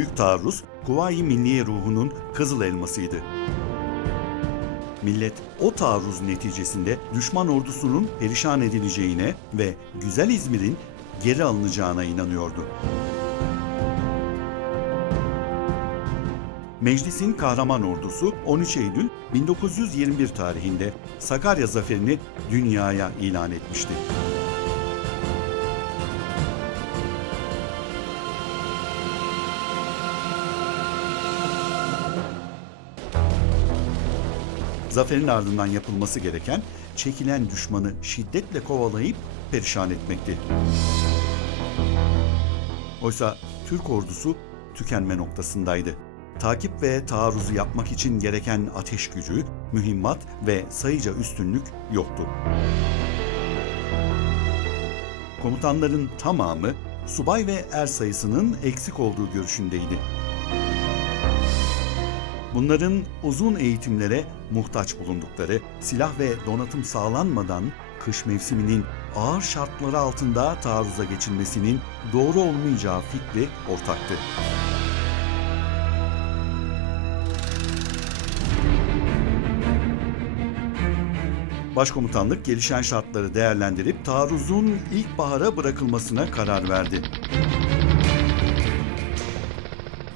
Büyük taarruz, Kuvayi Milliye ruhunun kızıl elmasıydı. Millet o taarruz neticesinde düşman ordusunun perişan edileceğine ve güzel İzmir'in geri alınacağına inanıyordu. Meclisin kahraman ordusu 13 Eylül 1921 tarihinde Sakarya zaferini dünyaya ilan etmişti. Zaferin ardından yapılması gereken çekilen düşmanı şiddetle kovalayıp perişan etmekti. Oysa Türk ordusu tükenme noktasındaydı. Takip ve taarruzu yapmak için gereken ateş gücü, mühimmat ve sayıca üstünlük yoktu. Komutanların tamamı subay ve er sayısının eksik olduğu görüşündeydi. Bunların uzun eğitimlere muhtaç bulundukları, silah ve donatım sağlanmadan kış mevsiminin ağır şartları altında taarruza geçilmesinin doğru olmayacağı fikri ortaktı. Başkomutanlık gelişen şartları değerlendirip taarruzun ilkbahara bırakılmasına karar verdi.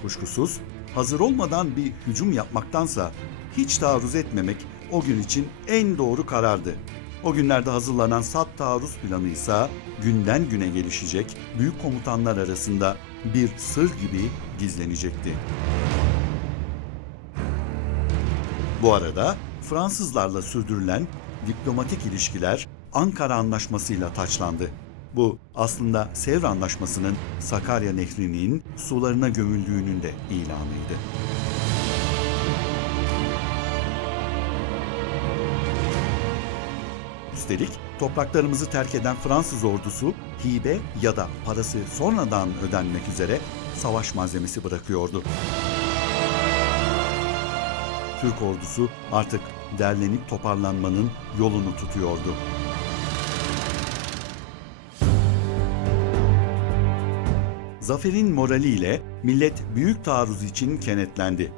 Kuşkusuz hazır olmadan bir hücum yapmaktansa hiç taarruz etmemek o gün için en doğru karardı. O günlerde hazırlanan SAT taarruz planı ise günden güne gelişecek büyük komutanlar arasında bir sır gibi gizlenecekti. Bu arada Fransızlarla sürdürülen diplomatik ilişkiler Ankara Anlaşması'yla taçlandı. Bu aslında Sevr Anlaşması'nın Sakarya Nehri'nin sularına gömüldüğünün de ilanıydı. Üstelik topraklarımızı terk eden Fransız ordusu hibe ya da parası sonradan ödenmek üzere savaş malzemesi bırakıyordu. Türk ordusu artık derlenip toparlanmanın yolunu tutuyordu. Zaferin moraliyle millet büyük taarruz için kenetlendi.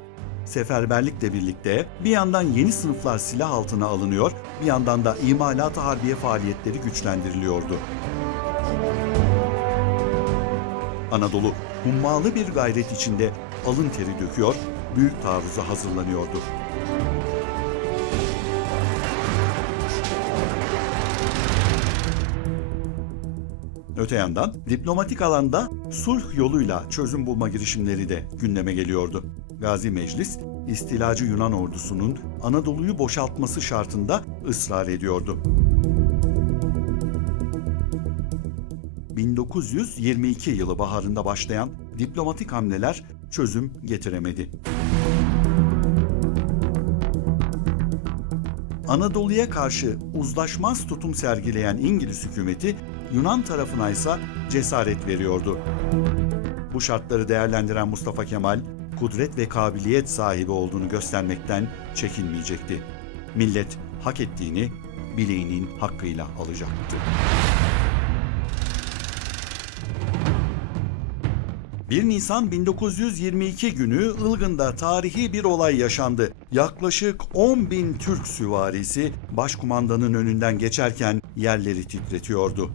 Seferberlikle birlikte bir yandan yeni sınıflar silah altına alınıyor, bir yandan da imalat harbiye faaliyetleri güçlendiriliyordu. Anadolu hummalı bir gayret içinde alın teri döküyor, büyük taarruza hazırlanıyordu. Öte yandan diplomatik alanda sulh yoluyla çözüm bulma girişimleri de gündeme geliyordu. Gazi Meclis, istilacı Yunan ordusunun Anadolu'yu boşaltması şartında ısrar ediyordu. 1922 yılı baharında başlayan diplomatik hamleler çözüm getiremedi. Anadolu'ya karşı uzlaşmaz tutum sergileyen İngiliz hükümeti Yunan tarafına ise cesaret veriyordu. Bu şartları değerlendiren Mustafa Kemal, kudret ve kabiliyet sahibi olduğunu göstermekten çekinmeyecekti. Millet hak ettiğini bileğinin hakkıyla alacaktı. 1 Nisan 1922 günü Ilgın'da tarihi bir olay yaşandı. Yaklaşık 10 bin Türk süvarisi başkumandanın önünden geçerken yerleri titretiyordu.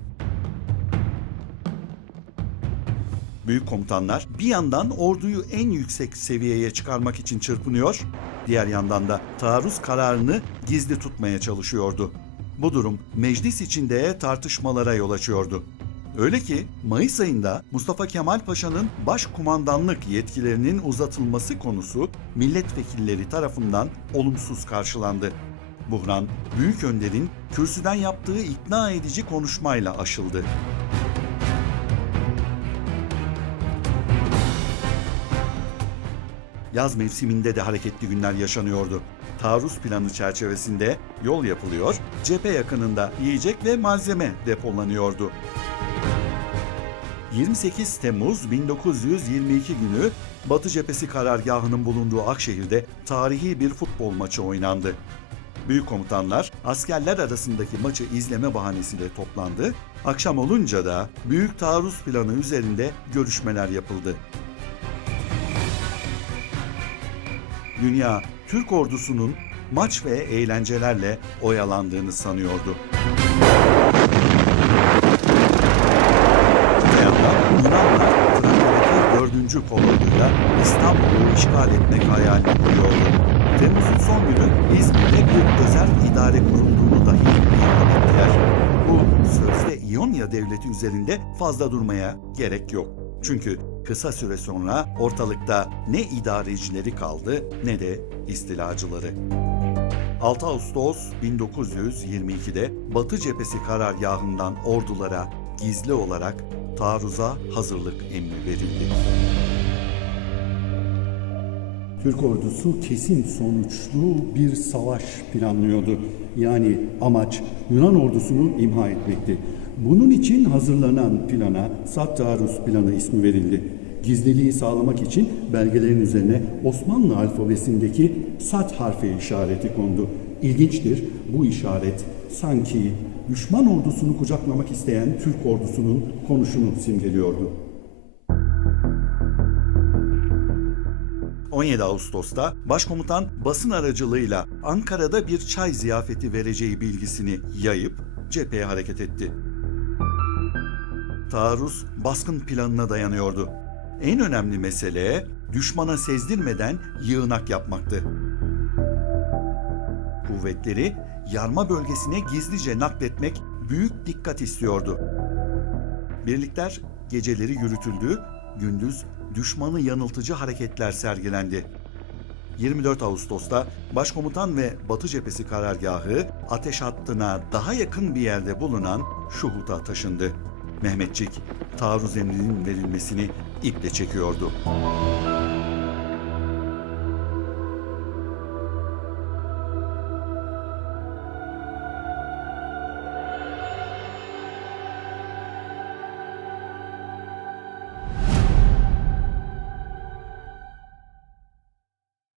Büyük komutanlar bir yandan orduyu en yüksek seviyeye çıkarmak için çırpınıyor, diğer yandan da taarruz kararını gizli tutmaya çalışıyordu. Bu durum meclis içinde tartışmalara yol açıyordu. Öyle ki Mayıs ayında Mustafa Kemal Paşa'nın başkumandanlık yetkilerinin uzatılması konusu milletvekilleri tarafından olumsuz karşılandı. Buhran, Büyük Önder'in kürsüden yaptığı ikna edici konuşmayla aşıldı. Yaz mevsiminde de hareketli günler yaşanıyordu. Taarruz planı çerçevesinde yol yapılıyor, cephe yakınında yiyecek ve malzeme depolanıyordu. 28 Temmuz 1922 günü Batı Cephesi karargahının bulunduğu Akşehir'de tarihi bir futbol maçı oynandı. Büyük komutanlar askerler arasındaki maçı izleme bahanesiyle toplandı. Akşam olunca da büyük taarruz planı üzerinde görüşmeler yapıldı. Dünya Türk ordusunun maç ve eğlencelerle oyalandığını sanıyordu. Yunanlar Trakya'daki 4. kolordu'yla İstanbul'u işgal etmek hayalini kuruyordu. Temmuz'un son günü İzmir'de bir özel idare kurulduğunu dahi ilan ettiler. Bu sözde İonya devleti üzerinde fazla durmaya gerek yok. Çünkü kısa süre sonra ortalıkta ne idarecileri kaldı ne de istilacıları. 6 Ağustos 1922'de Batı cephesi karargahından ordulara gizli olarak taarruza hazırlık emri verildi. Türk ordusu kesin sonuçlu bir savaş planlıyordu. Yani amaç Yunan ordusunu imha etmekti. Bunun için hazırlanan plana Sat Taarruz planı ismi verildi. Gizliliği sağlamak için belgelerin üzerine Osmanlı alfabesindeki Sat harfi işareti kondu. İlginçtir bu işaret sanki düşman ordusunu kucaklamak isteyen Türk ordusunun konuşunu simgeliyordu. 17 Ağustos'ta başkomutan basın aracılığıyla Ankara'da bir çay ziyafeti vereceği bilgisini yayıp cepheye hareket etti. Taarruz baskın planına dayanıyordu. En önemli mesele düşmana sezdirmeden yığınak yapmaktı. Kuvvetleri yarma bölgesine gizlice nakletmek büyük dikkat istiyordu. Birlikler geceleri yürütüldü, gündüz düşmanı yanıltıcı hareketler sergilendi. 24 Ağustos'ta Başkomutan ve Batı Cephesi karargahı ateş hattına daha yakın bir yerde bulunan Şuhut'a taşındı. Mehmetçik taarruz emrinin verilmesini iple çekiyordu.